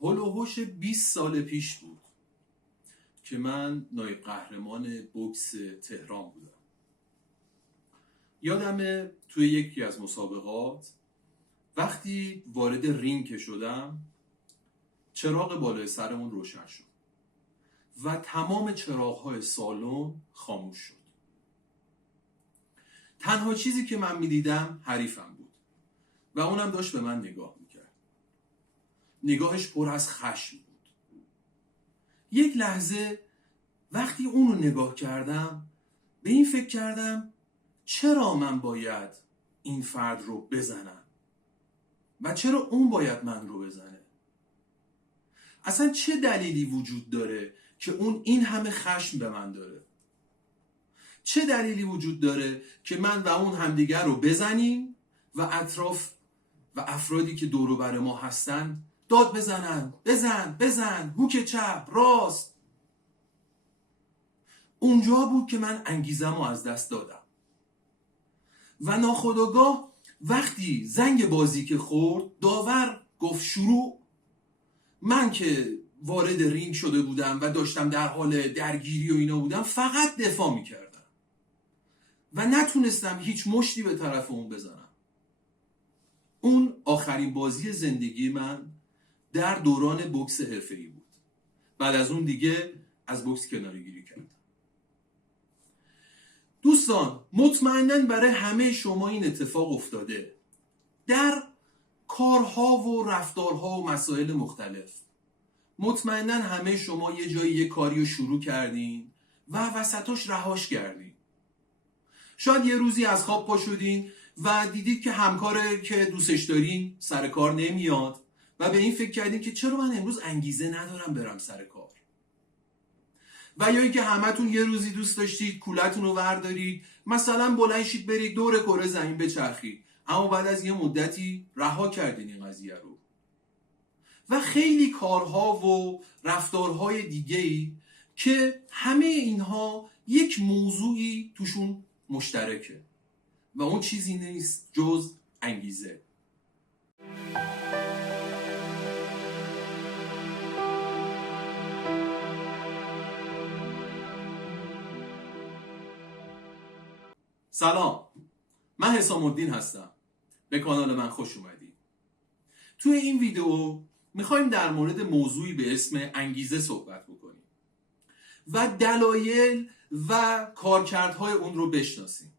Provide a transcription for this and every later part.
هول و هوش 20 سال پیش بود که من نایب قهرمان بوکس تهران بودم. یادمه توی یکی از مسابقات وقتی وارد رینگ شدم چراغ بالای سرمون روشن شد و تمام چراغ‌های سالن خاموش شد. تنها چیزی که من می‌دیدم حریفم بود و اونم داشت به من نگاه می‌کرد. نگاهش پر از خشم بود. یک لحظه وقتی اونو نگاه کردم به این فکر کردم چرا من باید این فرد رو بزنم و چرا اون باید من رو بزنه؟ اصلا چه دلیلی وجود داره که اون این همه خشم به من داره؟ چه دلیلی وجود داره که من و اون همدیگر رو بزنیم و اطراف و افرادی که دور و بر ما هستن داد بزنن بزن هوک چپ راست؟ اونجا بود که من انگیزه‌مو از دست دادم و ناخودآگاه وقتی زنگ بازی که خورد داور گفت شروع، من که وارد رینگ شده بودم و داشتم در حال درگیری و اینا بودم فقط دفاع میکردم و نتونستم هیچ مشتی به طرف اون بزنم. اون آخرین بازی زندگی من در دوران بوکس حرفه‌ای بود. بعد از اون دیگه از بوکس کناره‌گیری کردم. دوستان مطمئناً برای همه شما این اتفاق افتاده در کارها و رفتارها و مسائل مختلف. مطمئناً همه شما یه جایی یه کاری رو شروع کردین و وسطش رهاش کردین. شاید یه روزی از خواب پا شدین و دیدید که همکاری که دوستش دارین سر کار نمیاد و به این فکر کردین که چرا من امروز انگیزه ندارم برم سر کار. و یا اینکه همتون یه روزی دوست داشتید کولتون رو وردارید مثلا بلند شید برید دور کره زمین بچرخید، اما بعد از یه مدتی رها کردین این قضیه رو. و خیلی کارها و رفتارهای دیگه‌ای که همه اینها یک موضوعی توشون مشترکه و اون چیزی نیست جز انگیزه. سلام، من حسام الدین هستم. به کانال من خوش اومدید. توی این ویدیو میخوایم در مورد موضوعی به اسم انگیزه صحبت بکنیم و دلایل و کارکردهای اون رو بشناسیم.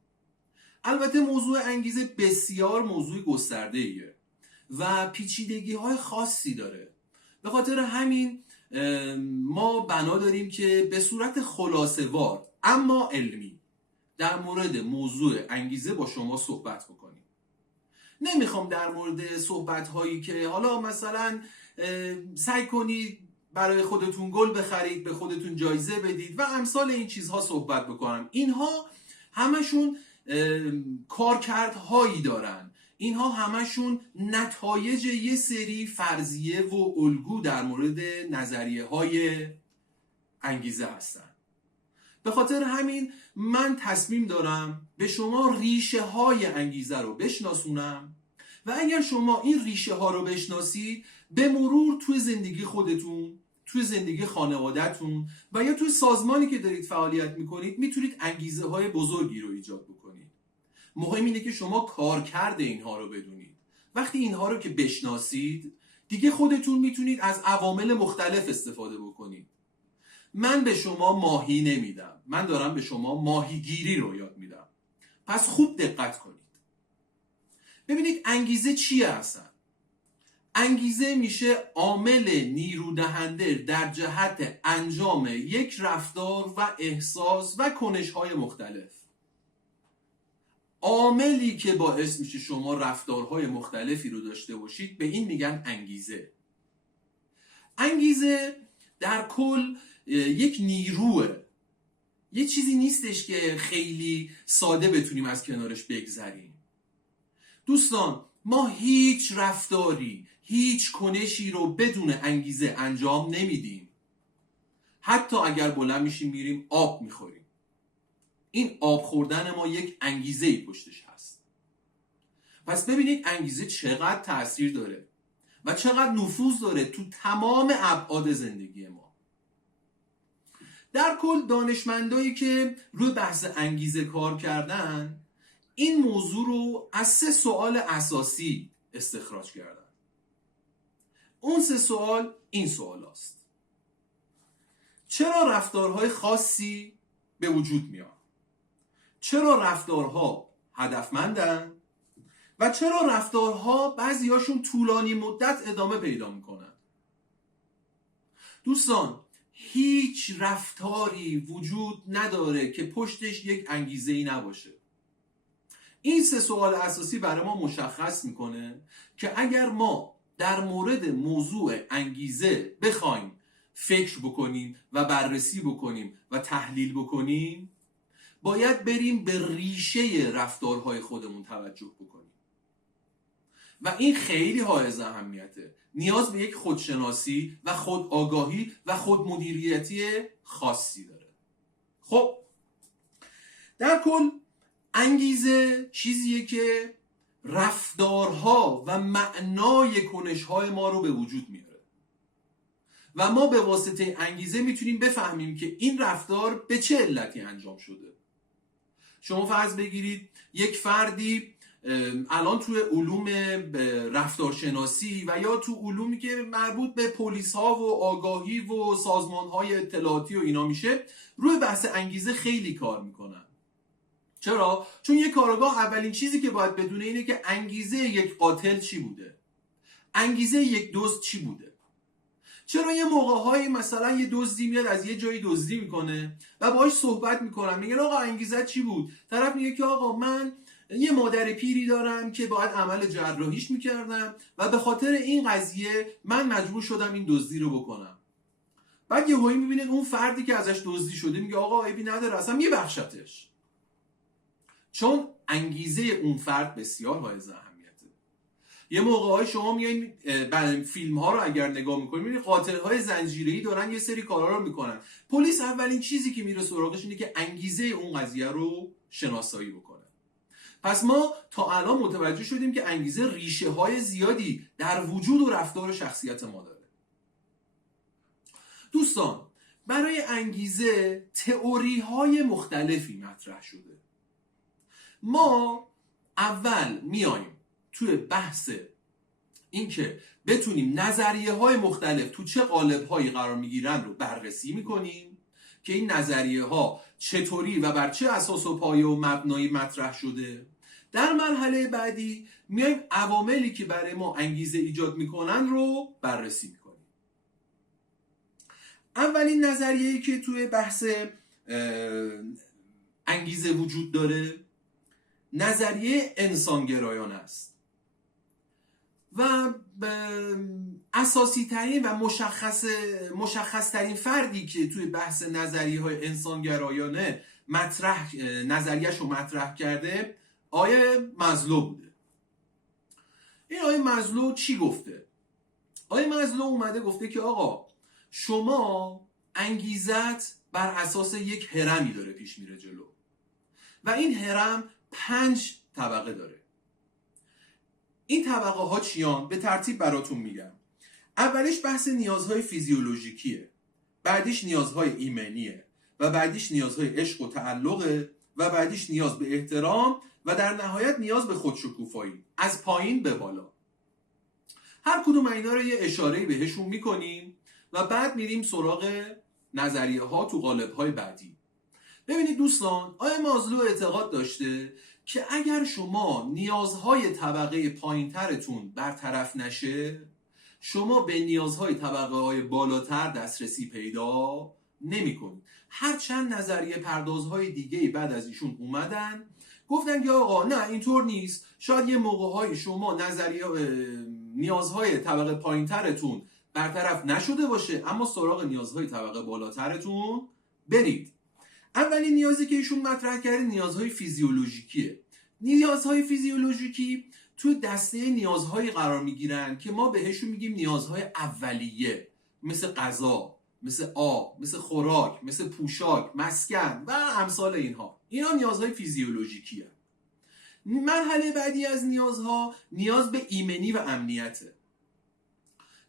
البته موضوع انگیزه بسیار موضوع گسترده‌ایه و پیچیدگی‌های خاصی داره. به خاطر همین ما بنا داریم که به صورت خلاصه‌وار اما علمی در مورد موضوع انگیزه با شما صحبت بکنیم. نمیخوام در مورد صحبت‌هایی که حالا مثلا سعی کنید برای خودتون گل بخرید، به خودتون جایزه بدید و امثال این چیزها صحبت بکنم. اینها همشون کارکردهایی دارن. اینها همشون نتایج یه سری فرضیه و الگو در مورد نظریه‌های انگیزه هستن. به خاطر همین من تصمیم دارم به شما ریشه های انگیزه رو بشناسونم و اگر شما این ریشه ها رو بشناسید به مرور توی زندگی خودتون، توی زندگی خانواده‌تون و یا توی سازمانی که دارید فعالیت میکنید میتونید انگیزه های بزرگی رو ایجاد بکنید. مهم اینه که شما کارکرد اینها رو بدونید. وقتی اینها رو که بشناسید دیگه خودتون میتونید از عوامل مختلف استفاده بکنید. من به شما ماهی نمیدم، من دارم به شما ماهیگیری رو یاد میدم. پس خوب دقت کنید. ببینید انگیزه چیه اصلا؟ انگیزه میشه عامل نیرودهنده در جهت انجام یک رفتار و احساس و کنش‌های مختلف. عاملی که باعث میشه شما رفتارهای مختلفی رو داشته باشید به این میگن انگیزه. انگیزه در کل یک نیروه، یه چیزی نیستش که خیلی ساده بتونیم از کنارش بگذریم. دوستان ما هیچ رفتاری، هیچ کنشی رو بدون انگیزه انجام نمیدیم. حتی اگر بلند میشیم میریم آب میخوریم، این آب خوردن ما یک انگیزه‌ای پشتش هست. پس ببینید انگیزه چقدر تأثیر داره و چقدر نفوذ داره تو تمام ابعاد زندگی ما. در کل دانشمندایی که روی بحث انگیزه کار کردن این موضوع رو از 3 سوال اساسی استخراج کردن. اون 3 سوال این سوال هست: چرا رفتارهای خاصی به وجود میان؟ چرا رفتارها هدفمندن؟ و چرا رفتارها بعضیاشون طولانی مدت ادامه پیدا میکنن؟ دوستان، هیچ رفتاری وجود نداره که پشتش یک انگیزه‌ای نباشه. این 3 سوال اساسی برای ما مشخص میکنه که اگر ما در مورد موضوع انگیزه بخوایم فکر بکنیم و بررسی بکنیم و تحلیل بکنیم، باید بریم به ریشه رفتارهای خودمون توجه بکنیم و این خیلی حائز اهمیته. نیاز به یک خودشناسی و خودآگاهی و خودمدیریتی خاصی داره. خب در کل انگیزه چیزیه که رفتارها و معنای کنشهای ما رو به وجود میاره و ما به واسطه انگیزه میتونیم بفهمیم که این رفتار به چه علتی انجام شده. شما فرض بگیرید یک فردی الان توی علوم رفتارشناسی و یا تو علومی که مربوط به پلیس ها و آگاهی و سازمان های اطلاعاتی و اینا میشه، روی بحث انگیزه خیلی کار میکنن. چرا؟ چون یک کارآگاه اولین چیزی که باید بدونه اینه که انگیزه یک قاتل چی بوده، انگیزه یک دزد چی بوده. چرا یه موقع‌هایی مثلا یه دزدی میاد از یه جایی دزدی میکنه و باهاش صحبت میکنن، میگن آقا انگیزه چی بود؟ طرف میگه که آقا من یه مادر پیری دارم که باید عمل جراحیش میکردم و به خاطر این قضیه من مجبور شدم این دزدی رو بکنم. بعد یهویی میبینید اون فردی که ازش دزدی شده میگه آقا عیبی نداره، اصلا میبخشتش، چون انگیزه اون فرد بسیار حائز اهمیته. یه موقع‌های شما میایین فیلم ها رو اگر نگاه میکنید میبینید قاتل‌های زنجیره‌ای دارن یه سری کارا رو میکنن. پلیس اولین چیزی که میره سراغش اینه که انگیزه اون قضیه رو شناسایی بکنه. پس ما تا الان متوجه شدیم که انگیزه ریشه های زیادی در وجود و رفتار و شخصیت ما داره. دوستان، برای انگیزه تئوری های مختلفی مطرح شده. ما اول میایم توی بحث این که بتونیم نظریه های مختلف تو چه قالب هایی قرار میگیرن رو بررسی میکنیم که این نظریه ها چطوری و بر چه اساس و پایه و مبنایی مطرح شده. در مرحله بعدی میایم عواملی که برای ما انگیزه ایجاد میکنن رو بررسی میکنیم. اولین نظریه‌ای که توی بحث انگیزه وجود داره نظریه انسانگرایانه است و اساسی ترین و مشخص ترین فردی که توی بحث نظریه های انسانگرایانه نظریه‌اش رو مطرح کرده آیه مازلو بوده. این آیه مازلو چی گفته؟ آیه مازلو اومده گفته که آقا شما انگیزت بر اساس یک هرمی داره پیش میره جلو و این هرم 5 طبقه داره. این طبقه ها چیان؟ به ترتیب براتون میگم. اولش بحث نیازهای فیزیولوژیکیه، بعدیش نیازهای ایمنیه و بعدیش نیازهای عشق و تعلقه و بعدیش نیاز به احترام و در نهایت نیاز به خودشکوفایی از پایین به بالا. هر کدوم اینا رو یه اشاره‌ای بهشون میکنیم و بعد میریم سراغ نظریه ها تو قالب های بعدی. ببینید دوستان، آیه مازلو اعتقاد داشته که اگر شما نیازهای طبقه پایین‌ترتون برطرف نشه، شما به نیازهای طبقه های بالاتر دسترسی پیدا نمی‌کنید. هرچند نظریه پردازهای دیگه بعد از ایشون اومدن گفتن که آقا نه اینطور نیست، شاید یه موقع‌های شما نیازهای طبقه پایین‌ترتون برطرف نشده باشه اما سراغ نیازهای طبقه بالاترتون برید. اولین نیازی که ایشون مطرح کرده نیازهای فیزیولوژیکیه. نیازهای فیزیولوژیکی تو دسته نیازهایی قرار میگیرن که ما بهشون میگیم نیازهای اولیه، مثل غذا، مثل آب، مثل خوراک، مثل پوشاک، مسکن و امثال اینها. اینا نیازهای فیزیولوژیکیه. مرحله بعدی از نیازها نیاز به ایمنی و امنیته.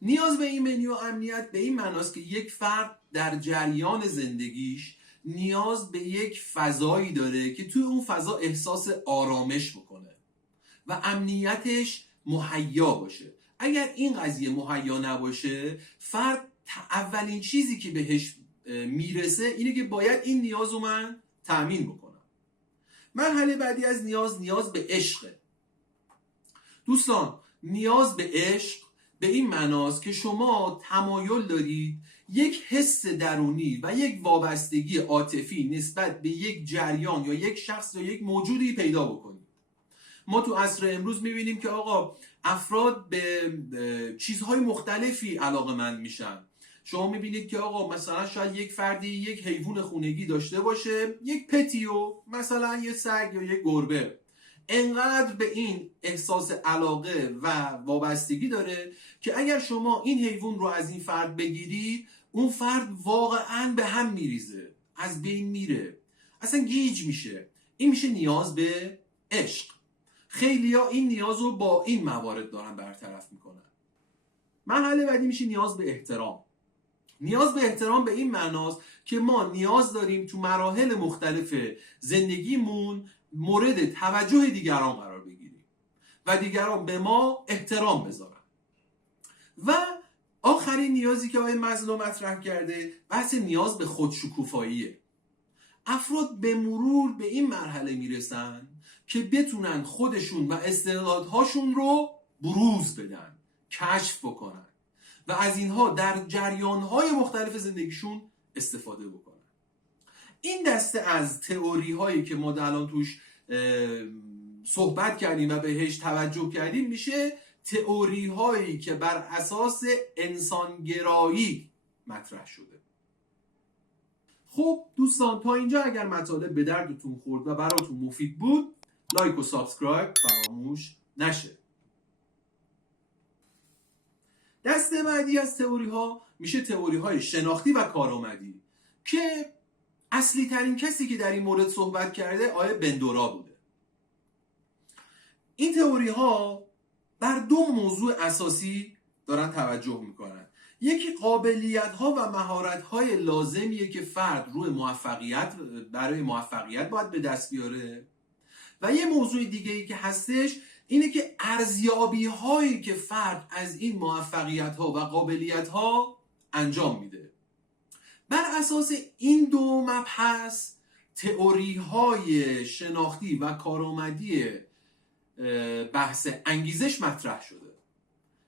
نیاز به ایمنی و امنیت به این معناست که یک فرد در جریان زندگیش نیاز به یک فضایی داره که توی اون فضا احساس آرامش بکنه و امنیتش مهیا باشه. اگر این قضیه مهیا نباشه، فرد اولین چیزی که بهش میرسه اینه که باید این نیاز رو من تأمین بکنم. مرحله بعدی از نیاز به عشقه. دوستان، نیاز به عشق به این معناست که شما تمایل دارید یک حس درونی و یک وابستگی عاطفی نسبت به یک جریان یا یک شخص یا یک موجودی پیدا بکنید. ما تو عصر امروز میبینیم که آقا افراد به چیزهای مختلفی علاقه‌مند میشن. شما میبینید که آقا مثلا شاید یک فردی یک حیوان خونگی داشته باشه، یک پتیو، مثلا یک سگ یا یک گربه، انقدر به این احساس علاقه و وابستگی داره که اگر شما این حیوان رو از این فرد بگیرید، اون فرد واقعا به هم میریزه، از بین میره، اصلا گیج میشه. این میشه نیاز به عشق. خیلیا این نیاز رو با این موارد دارن برطرف میکنن. مرحله بعدی میشه نیاز به احترام. نیاز به احترام به این معناست که ما نیاز داریم تو مراحل مختلف زندگیمون مورد توجه دیگران قرار بگیریم و دیگران به ما احترام بذارن. و آخرین نیازی که آقای مازلو مطرح کرده بحث نیاز به خودشکوفاییه. افراد به مرور به این مرحله میرسن که بتونن خودشون و استعدادهاشون رو بروز بدن، کشف بکنن و از اینها در جریانهای مختلف زندگیشون استفاده بکنن. این دسته از تئوری هایی که ما الان توش صحبت کردیم و بهش توجه کردیم میشه تئوری هایی که بر اساس انسانگرایی مطرح شده. خب دوستان، تا اینجا اگر مطالب به دردتون خورد و براتون مفید بود، لایک و سابسکرایب فراموش نشه. دسته بعدی از تئوری ها میشه تئوری های شناختی و کارآمدی که اصلی ترین کسی که در این مورد صحبت کرده آقای بندورا بوده. این تئوری ها بر دو موضوع اساسی دارن توجه میکنن. یکی قابلیت ها و مهارت های لازمیه که فرد برای موفقیت باید به دست بیاره و یه موضوع دیگه ای که هستش اینه که ارزیابی هایی که فرد از این موفقیت ها و قابلیت ها انجام میده. بر اساس این دو مبحث تئوری های شناختی و کارآمدی بحث انگیزش مطرح شده.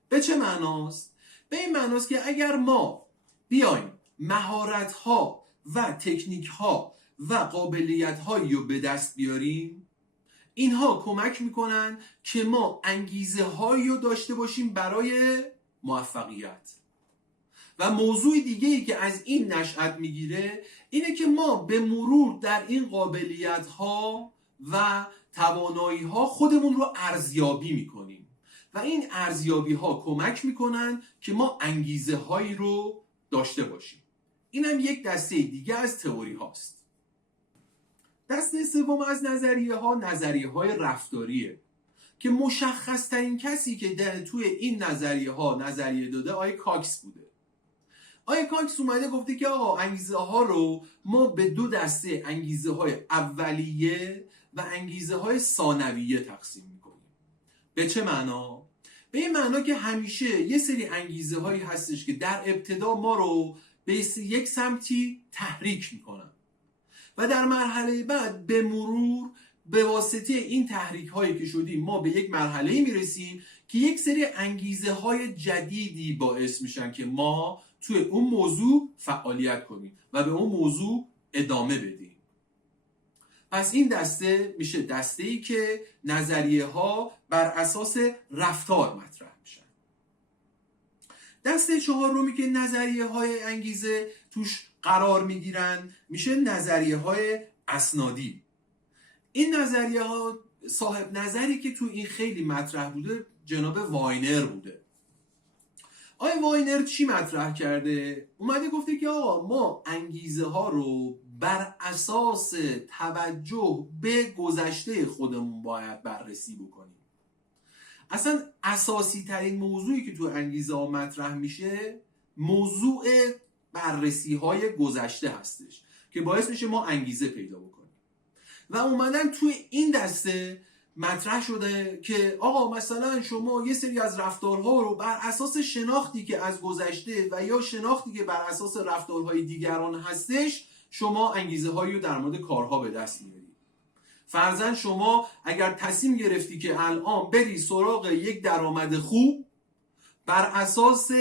به چه معناست؟ به این معناست که اگر ما بیایم مهارت ها و تکنیک ها و قابلیت هایی رو به دست بیاریم، اینها کمک میکنن که ما انگیزه هایی رو داشته باشیم برای موفقیت. و موضوع دیگه ای که از این نشأت میگیره اینه که ما به مرور در این قابلیت ها و توانایی ها خودمون رو ارزیابی میکنیم و این ارزیابی ها کمک میکنن که ما انگیزه هایی رو داشته باشیم. این هم یک دسته دیگه از تئوری هاست. دسته سوم از نظریه های رفتاریه که مشخص ترین کسی که توی این نظریه داده آقای کاکس بوده. آقای کاکس اومده گفته که آقا انگیزه ها رو ما به دو دسته، انگیزه های اولیه و انگیزه های ثانویه تقسیم میکنیم. به چه معنا؟ به این معنا که همیشه یه سری انگیزه هایی هستش که در ابتدا ما رو به یک سمتی تحریک میکنن و در مرحله بعد به مرور به واسطه این تحریک هایی که شدیم ما به یک مرحله میرسیم که یک سری انگیزه های جدیدی باعث میشن که ما توی اون موضوع فعالیت کنیم و به اون موضوع ادامه بدیم. پس این دسته میشه دسته‌ای که نظریه ها بر اساس رفتار مطرح میشن. دسته چهارمی که نظریه های انگیزه توش قرار میگیرن میشه نظریه های اسنادی. این نظریه ها صاحب نظری که تو این خیلی مطرح بوده جناب واینر بوده. آقای واینر چی مطرح کرده؟ اومده گفته که آقا ما انگیزه ها رو بر اساس توجه به گذشته خودمون باید بررسی بکنیم. اصلا اساسی ترین موضوعی که تو انگیزه ها مطرح میشه موضوع بررسی های گذشته هستش که باعث میشه ما انگیزه پیدا بکنیم و اومدن توی این دسته مطرح شده که آقا مثلا شما یه سری از رفتارها رو بر اساس شناختی که از گذشته و یا شناختی که بر اساس رفتارهای دیگران هستش شما انگیزه هایی رو در مورد کارها به دست میارید. فرضاً شما اگر تصمیم گرفتی که الان بری سراغ یک درآمد خوب بر اساس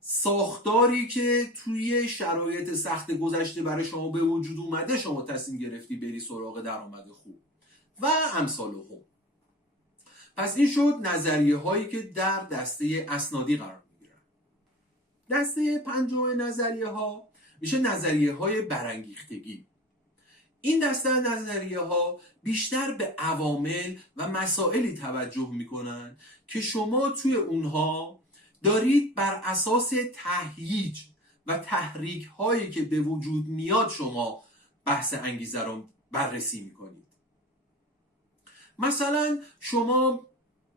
ساختاری که توی شرایط سخت گذشته برای شما به وجود اومده شما تصمیم گرفتی بری سراغ درآمد خوب و امثال هم. پس این شد نظریه هایی که در دسته اسنادی قرار میگیرن. دسته پنجم نظریه ها میشه نظریه های برانگیختگی. این دسته نظریه ها بیشتر به عوامل و مسائلی توجه میکنن که شما توی اونها دارید بر اساس تهییج و تحریک هایی که به وجود میاد شما بحث انگیزه رو بررسی میکنید. مثلا شما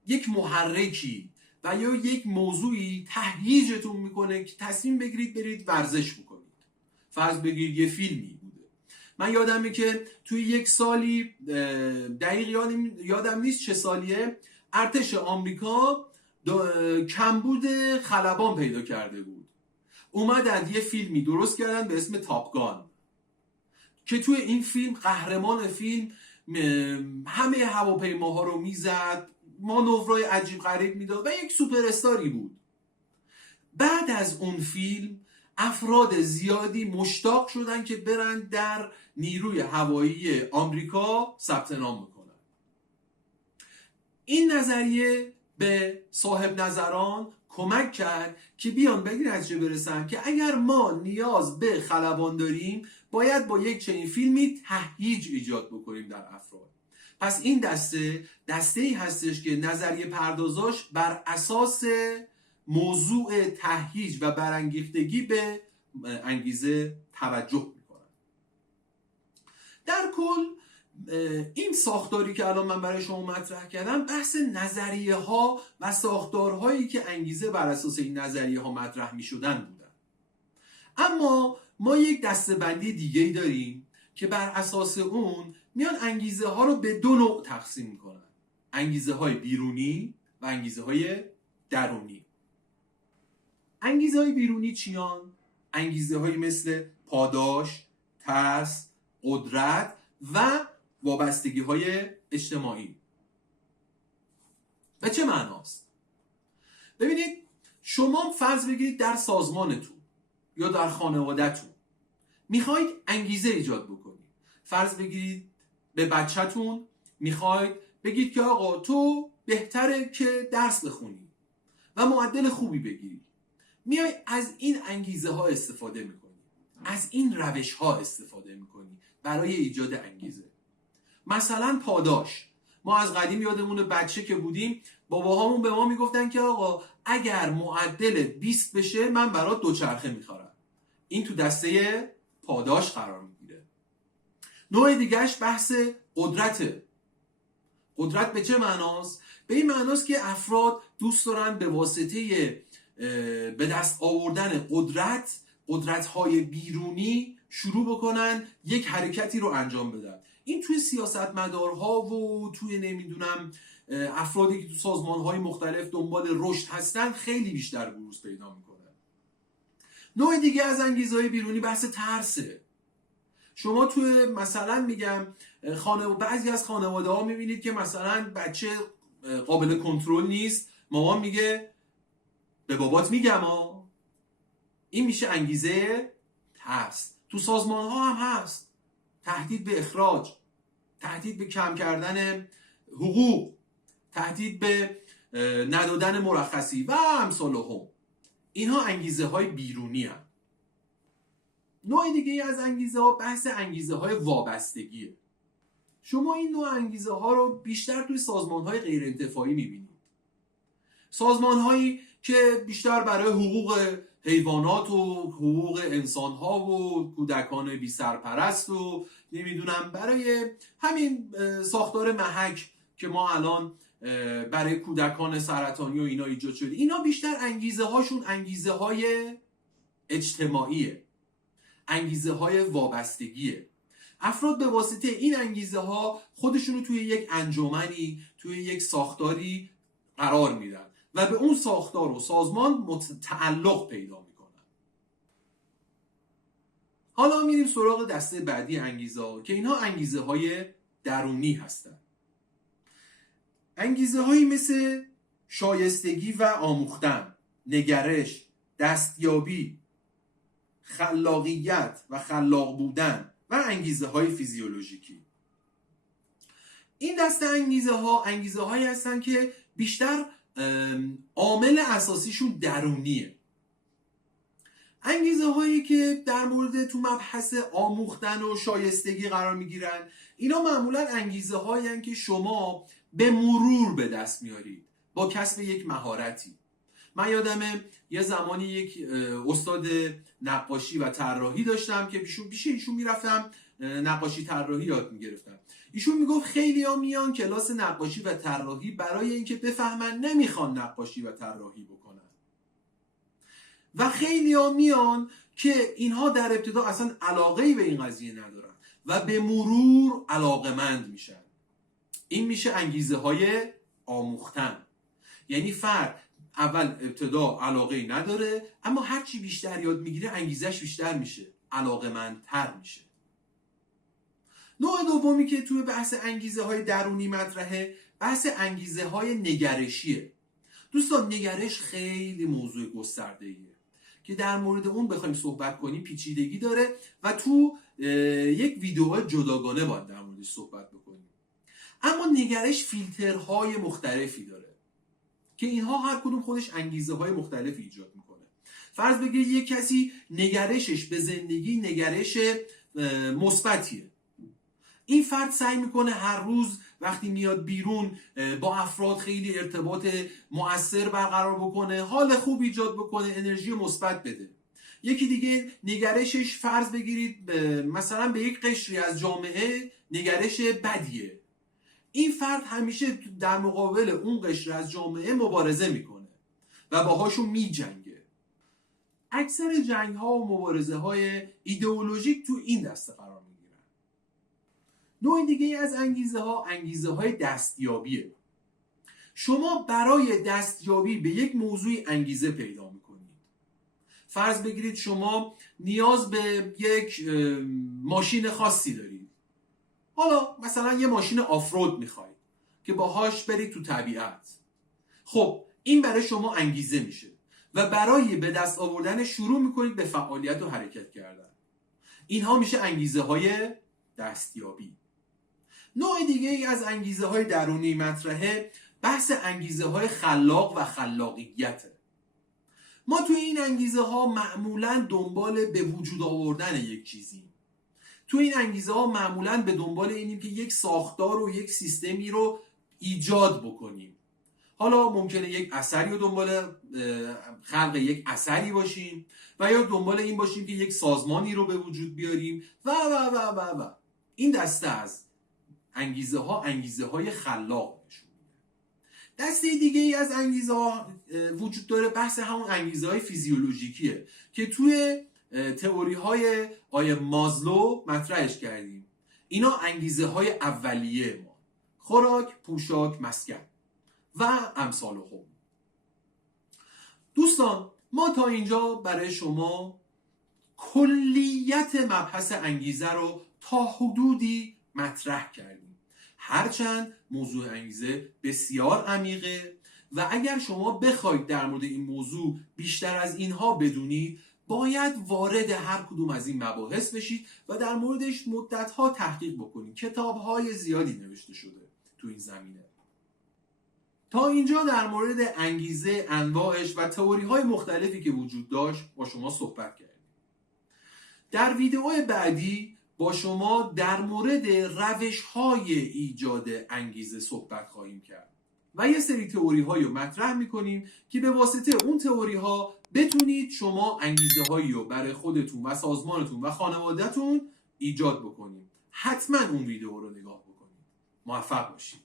یک محرکی و یا یک موضوعی تهییجتون میکنه که تصمیم بگیرید برید ورزش بکنید. فرض بگیرید یه فیلمی بوده. من یادمه که توی یک سالی دقیق یادم نیست چه سالیه ارتش آمریکا کمبود خلبان پیدا کرده بود. اومدن یه فیلمی درست کردن به اسم تاپ گان که توی این فیلم قهرمان فیلم همه هواپیماها رو میزد، مانورهای عجیب غریب میداد و یک سوپر استاری بود. بعد از اون فیلم افراد زیادی مشتاق شدن که برن در نیروی هوایی آمریکا ثبت نام بکنن. این نظریه به صاحب نظران کمک کرد که بیان به این نتیجه برسن که اگر ما نیاز به خلبان داریم باید با یک چنین فیلمی تهییج ایجاد بکنیم در افراد. پس این دسته‌ای هستش که نظریه پردازاش بر اساس موضوع تهییج و برانگیختگی به انگیزه توجه میکنن. در کل این ساختاری که الان من برای شما مطرح کردم بحث نظریه ها و ساختارهایی که انگیزه بر اساس این نظریه ها مطرح می شدن بودن. اما ما یک دسته‌بندی دیگه‌ای داریم که بر اساس اون میان انگیزه ها رو به دو نوع تقسیم میکنن: انگیزه های بیرونی و انگیزه های درونی. انگیزه های بیرونی چیان؟ انگیزه های مثل پاداش، ترس، قدرت و وابستگی های اجتماعی. و چه معناست؟ ببینید شما فرض بگیرید در سازمانتون یا در خانواده‌تون میخواید انگیزه ایجاد بکنید. فرض بگیرید به بچه‌تون میخواید بگید که آقا تو بهتره که درس بخونی و معدل خوبی بگیری. میای از این انگیزه ها استفاده میکنی، از این روش ها استفاده میکنی برای ایجاد انگیزه. مثلا پاداش. ما از قدیم یادمونه بچه که بودیم باباهامون به ما میگفتن که آقا اگر معدل 20 بشه من برات دوچرخه میخرم. این تو دسته پاداش قرار میگیره. نوع دیگهش بحث قدرته. قدرت به چه معناست؟ به این معناست که افراد دوست دارن به واسطه به دست آوردن قدرت‌های بیرونی شروع بکنن یک حرکتی رو انجام بدن. این توی سیاستمدارها و توی نمیدونم افرادی که تو سازمان‌های مختلف دنبال رشد هستن خیلی بیشتر بروز پیدا میکنه. نوع دیگه از انگیزه‌های بیرونی بحث ترسه. شما توی مثلا میگم بعضی از خانواده‌ها میبینید که مثلا بچه قابل کنترل نیست، مامان میگه به بابات میگم این میشه انگیزه ترس. تو سازمان‌ها هم هست تهدید به اخراج، تهدید به کم کردن حقوق، تهدید به ندادن مرخصی و امثال هم. اینها انگیزه های بیرونی هم. نوع دیگه از انگیزه ها بحث انگیزه های وابستگیه. شما این نوع انگیزه ها رو بیشتر توی سازمان های غیر انتفاعی میبینید. سازمان هایی که بیشتر برای حقوق حیوانات و حقوق انسان ها و کودکان بی سرپرست و نمیدونم برای همین ساختار محک که ما الان برای کودکان سرطانی و اینا ایجاد شده، اینا بیشتر انگیزه هاشون انگیزه های اجتماعیه، انگیزه های وابستگیه. افراد به واسطه این انگیزه ها خودشونو توی یک انجمنی، توی یک ساختاری قرار میدن و به اون ساختار و سازمان تعلق پیدا میکنن. حالا میریم سراغ دسته بعدی انگیزه ها که اینها انگیزه های درونی هستن. انگیزه هایی مثل شایستگی و آموختن، نگرش، دستیابی، خلاقیت و خلاق بودن و انگیزه های فیزیولوژیکی. این دسته انگیزه هایی هستن که بیشتر عامل اساسیشون درونیه. انگیزه هایی که در مورد تو مبحث آموختن و شایستگی قرار میگیرن، اینا معمولا انگیزه هایی هستن که شما به مرور به دست میارید با کسب یک مهارتی. من یادمه یه زمانی یک استاد نقاشی و طراحی داشتم که پیش ایشون میرفتم نقاشی طراحی یاد میگرفتم. ایشون میگفت خیلی‌ها میان کلاس نقاشی و طراحی برای اینکه بفهمن نمیخوان نقاشی و طراحی بکنن و خیلی‌ها میان که اینها در ابتدا اصلا علاقه‌ای به این قضیه ندارن و به مرور علاقه‌مند میشن. این میشه انگیزه های آموختن. یعنی فرد اول ابتدا علاقه‌ای نداره، اما هرچی بیشتر یاد میگیره انگیزش بیشتر میشه، علاقه‌مندتر میشه. نوع دومی که توی بحث انگیزه های درونی مطرحه، بحث انگیزه های نگرشیه. دوستان نگرش خیلی موضوع گسترده‌ایه که در مورد اون بخوایم صحبت کنیم پیچیدگی داره و تو یک ویدیو جداگانه باید در موردش صحبت بکنیم. اما نگرش فیلترهای مختلفی داره که اینها هر کدوم خودش انگیزه های مختلفی ایجاد میکنه. فرض بگیرید یک کسی نگرشش به زندگی نگرش مثبتیه. این فرد سعی میکنه هر روز وقتی میاد بیرون با افراد خیلی ارتباط مؤثر برقرار بکنه، حال خوب ایجاد بکنه، انرژی مثبت بده. یکی دیگه نگرشش فرض بگیرید مثلا به یک قشری از جامعه نگرش بدیه. این فرد همیشه در مقابل اون قشر از جامعه مبارزه میکنه و باهاشون میجنگه. اکثر جنگ ها و مبارزه های ایدئولوژیک تو این دسته قرار میگیرن. نوع دیگه از انگیزه های دستیابیه. شما برای دستیابی به یک موضوع انگیزه پیدا میکنید. فرض بگیرید شما نیاز به یک ماشین خاصی دارید. حالا مثلا یه ماشین آفرود میخواید که باهاش برید تو طبیعت. خب این برای شما انگیزه میشه و برای به دست آوردن شروع میکنید به فعالیت و حرکت کردن. اینها میشه انگیزه های دستیابی. نوع دیگه ای از انگیزه های درونی مطرحه، بحث انگیزه های خلاق و خلاقیته. ما توی این انگیزه ها معمولاً دنبال به وجود آوردن یک چیزیم. تو این انگیزه ها معمولاً به دنبال اینیم که یک ساختار و یک سیستمی رو ایجاد بکنیم. حالا ممکنه یک اثری رو دنبال خلق یک اثری باشیم و یا دنبال این باشیم که یک سازمانی رو به وجود بیاریم و و و و و. این دسته از انگیزه های خلاق نشون میده. دسته دیگه ای از انگیزه ها وجود داره، بحث همون انگیزه های فیزیولوژیکیه که توی تئوری های آیه مازلو مطرحش کردیم. اینا انگیزه های اولیه ما، خوراک، پوشاک، مسکن و امثال هم. دوستان ما تا اینجا برای شما کلیت مبحث انگیزه رو تا حدودی مطرح کردیم. هرچند موضوع انگیزه بسیار عمیقه و اگر شما بخواید در مورد این موضوع بیشتر از اینها بدونید، باید وارد هر کدوم از این مباحث بشید و در موردش مدت‌ها تحقیق بکنید. کتاب‌های زیادی نوشته شده تو این زمینه. تا اینجا در مورد انگیزه، انواعش و تئوری‌های مختلفی که وجود داشت با شما صحبت کردیم. در ویدیوهای بعدی با شما در مورد روش‌های ایجاد انگیزه صحبت خواهیم کرد و یه سری تئوری‌هایی رو مطرح می‌کنیم که به واسطه اون تئوری‌ها بتونید شما انگیزه‌هایی رو برای خودتون و سازمانتون و خانواده‌تون ایجاد بکنید. حتما اون ویدیو رو نگاه بکنید. موفق باشید.